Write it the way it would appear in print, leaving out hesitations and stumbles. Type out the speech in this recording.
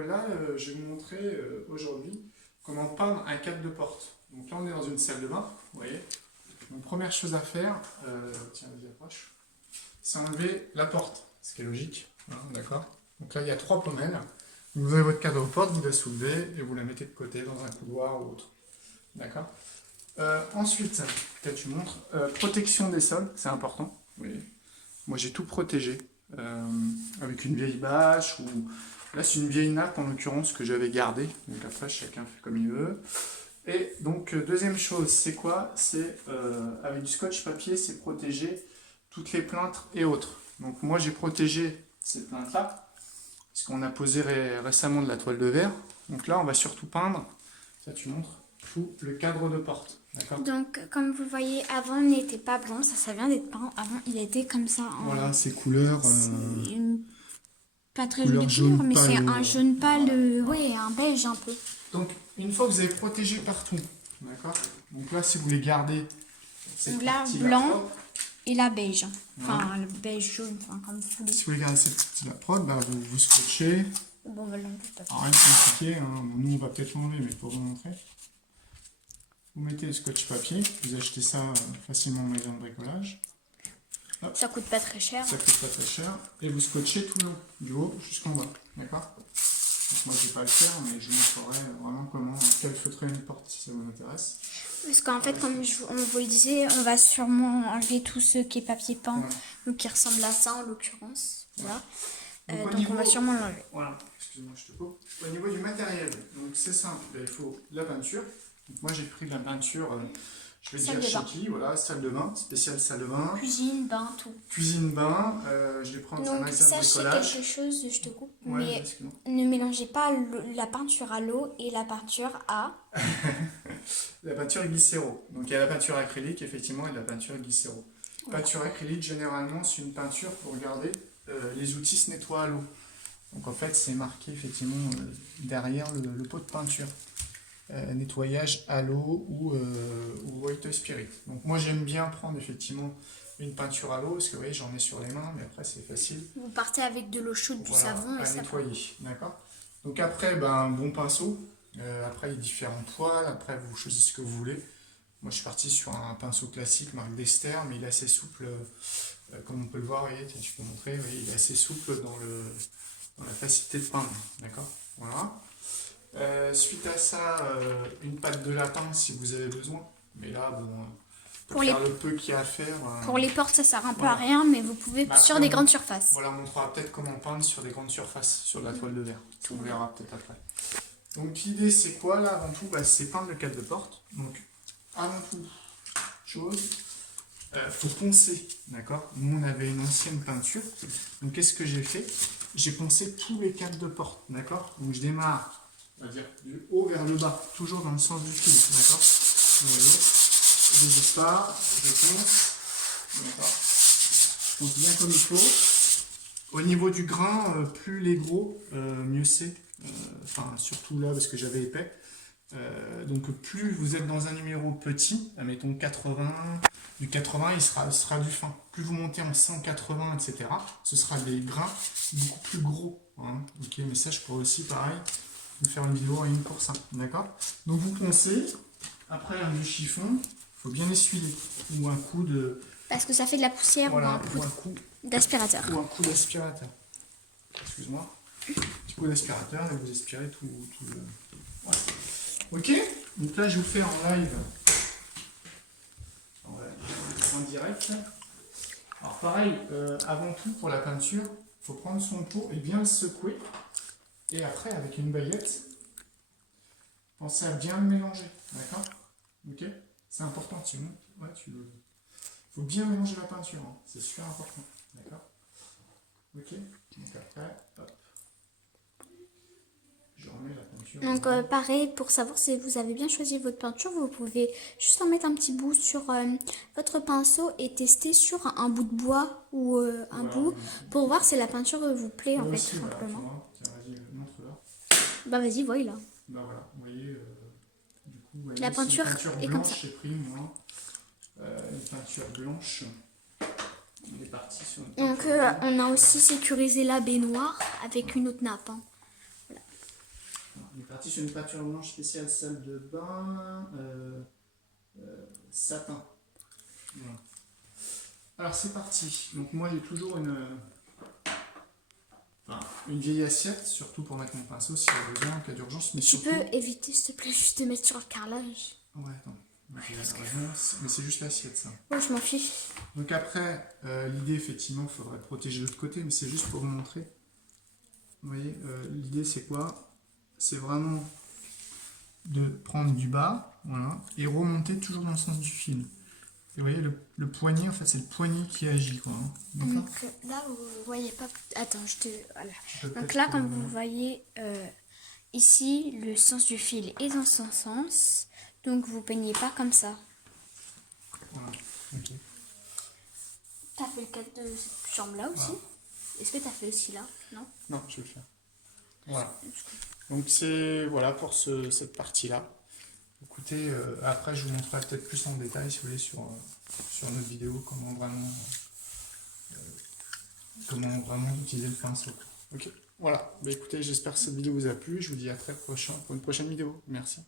là, je vais vous montrer aujourd'hui comment peindre un cadre de porte. Donc là, on est dans une salle de bain, vous voyez. Donc première chose à faire, tiens, vas-y, approche, c'est enlever la porte, ce qui est logique, voilà, d'accord. Donc là, il y a 3 pommelles. Vous avez votre cadre de porte, vous la soulevez et vous la mettez de côté dans un couloir ou autre, d'accord. Ensuite, peut-être tu montres, protection des sols, c'est important. Oui. Moi, j'ai tout protégé avec une vieille bâche ou là, c'est une vieille nappe en l'occurrence que j'avais gardée. Donc après, chacun fait comme il veut. Et donc, deuxième chose, c'est quoi? C'est avec du scotch papier, c'est protéger toutes les plinthes et autres. Donc moi, j'ai protégé ces plinthes-là parce qu'on a posé récemment de la toile de verre. Donc là, on va surtout peindre, ça tu montres, tout le cadre de porte. Donc, comme vous le voyez, avant, il n'était pas blanc, ça vient d'être peint. Avant, il était comme ça. Voilà, ces couleurs. Pas très Couleur jolie couleur, jaune mais pâle, c'est un jaune pâle, ouais, un beige un peu. Donc, une fois que vous avez protégé partout, d'accord. Donc là, si vous voulez garder cette Donc là, partie-là blanc propre, et la beige. Enfin, le beige jaune, enfin, comme vous voulez. si vous voulez garder cette partie-là propre, bah, vous scotchez. Bon, on va l'enlever. Alors, rien de compliqué, hein. Nous, on va peut-être l'enlever, mais pour vous montrer. Vous mettez le scotch papier, vous achetez ça facilement en magasin de bricolage. Hop. Ça coûte pas très cher. Ça coûte pas très cher. Et vous scotchez tout le long, du haut jusqu'en bas. D'accord. Donc moi je vais pas le faire, mais je vous montrerai vraiment comment calfeutrer une porte si ça vous intéresse. Parce qu'en fait, comme on vous le disait, on va sûrement enlever tout ce qui est papier peint, ouais. Donc qui ressemble à ça en l'occurrence. Voilà. Donc on va sûrement l'enlever. Voilà, excusez-moi, je te coupe. Au niveau du matériel, donc c'est simple, il faut la peinture. Donc moi j'ai pris de la peinture, je vais dire chez qui, voilà, salle de bain, spéciale salle de bain. Cuisine, bain, tout. Cuisine, bain, je vais prendre un magasin de bricolage. Donc sachez quelque chose, je te coupe, ouais, mais ne mélangez pas la peinture à l'eau et la peinture à... La peinture glycéro. Donc il y a la peinture acrylique, effectivement, et la peinture glycéro. Ouais. Peinture acrylique, généralement, c'est une peinture pour garder les outils se nettoient à l'eau. Donc en fait, c'est marqué effectivement derrière le pot de peinture. Nettoyage à l'eau ou white spirit. Donc moi j'aime bien prendre effectivement une peinture à l'eau parce que vous voyez j'en ai sur les mains, mais après c'est facile. Vous partez avec de l'eau chaude, du savon et à ça nettoyer, d'accord. Donc après un bon pinceau. Après il y a différents poils. Après vous choisissez ce que vous voulez. Moi je suis parti sur un pinceau classique marque Dester, mais il est assez souple, comme on peut le voir. Vous voyez, je peux montrer. Vous voyez, il est assez souple dans la facilité de peindre, d'accord. Voilà. Suite à ça, une pâte de lapin si vous avez besoin. Mais là, bon, pour faire le peu qu'il y a à faire. Pour les portes, ça sert un peu à rien, mais vous pouvez sur des grandes surfaces. Voilà, on montrera peut-être comment peindre sur des grandes surfaces, sur de la toile de verre. On verra peut-être après. Donc l'idée, c'est quoi là avant tout? C'est peindre le cadre de porte. Donc, avant tout, faut poncer, d'accord. Nous, on avait une ancienne peinture. Donc, qu'est-ce que j'ai fait? J'ai poncé tous les cadres de porte, d'accord. Donc, je démarre. On va dire du haut vers le bas, toujours dans le sens du fil, d'accord. Vous voyez, je n'hésite pas, je ponce, d'accord. Je ponce bien comme il faut. Au niveau du grain, plus les gros, mieux c'est. Enfin, surtout là, parce que j'avais épais. Donc plus vous êtes dans un numéro petit, admettons 80, du 80 il sera du fin. Plus vous montez en 180, etc., ce sera des grains beaucoup plus gros. Hein. Ok, mais ça je pourrais aussi pareil faire une vidéo en ligne pour ça, d'accord. Donc vous poncez, après du chiffon, il faut bien essuyer, ou un coup de... Parce que ça fait de la poussière, voilà, ou un coup d'aspirateur. Ou un coup d'aspirateur. Excuse-moi. Un petit coup d'aspirateur et vous aspirez tout le... Voilà. Ok, donc là je vous fais en live, en direct. Alors pareil, avant tout pour la peinture, il faut prendre son pot et bien le secouer. Et après, avec une baguette, pensez à bien le mélanger, d'accord. Ok. C'est important, il faut bien mélanger la peinture, hein. C'est super important, d'accord. Ok. Donc après, hop. Je remets la peinture. Donc pareil, pour savoir si vous avez bien choisi votre peinture, vous pouvez juste en mettre un petit bout sur votre pinceau et tester sur un bout de bois ou un bout pour voir si la peinture vous plaît en fait, tout simplement. Vas-y, montre-la. Bah vas-y, voyez là. Bah voilà, vous voyez, du coup, la peinture est comme ça. J'ai pris moi une peinture blanche. On est parti sur une donc on a aussi sécurisé la baignoire avec une autre nappe. Hein. Voilà. parti sur une peinture blanche spéciale salle de bain, satin. Voilà. Alors c'est parti. Donc moi j'ai toujours une vieille assiette, surtout pour mettre mon pinceau s'il y a besoin en cas d'urgence. Mais Tu surtout... peux éviter, s'il te plaît, juste de mettre sur le carrelage. Ouais, attends. parce que- Mais c'est juste l'assiette ça. Ouais, je m'en fiche. Donc après, l'idée effectivement, il faudrait protéger l'autre côté, mais c'est juste pour vous montrer. Vous voyez, l'idée c'est quoi? C'est vraiment de prendre du bas, voilà, et remonter toujours dans le sens du fil. Et vous voyez, le poignet, en fait, c'est le poignet qui agit, quoi. Hein. D'accord. Donc là, vous voyez pas... Attends, je te... Voilà. Donc Peut-être là, que- comme vous voyez, ici, le sens du fil est dans son sens. Donc vous peignez pas comme ça. Voilà, ok. T'as fait le cas de cette chambre-là aussi? Voilà. Est-ce que t'as fait aussi là? Non? Non, je vais le faire. Voilà. Donc c'est voilà pour cette partie-là. Écoutez, après je vous montrerai peut-être plus en détail si vous voulez sur notre vidéo comment vraiment utiliser le pinceau. Ok, voilà. Bah, écoutez, j'espère que cette vidéo vous a plu. Je vous dis à très prochain pour une prochaine vidéo. Merci.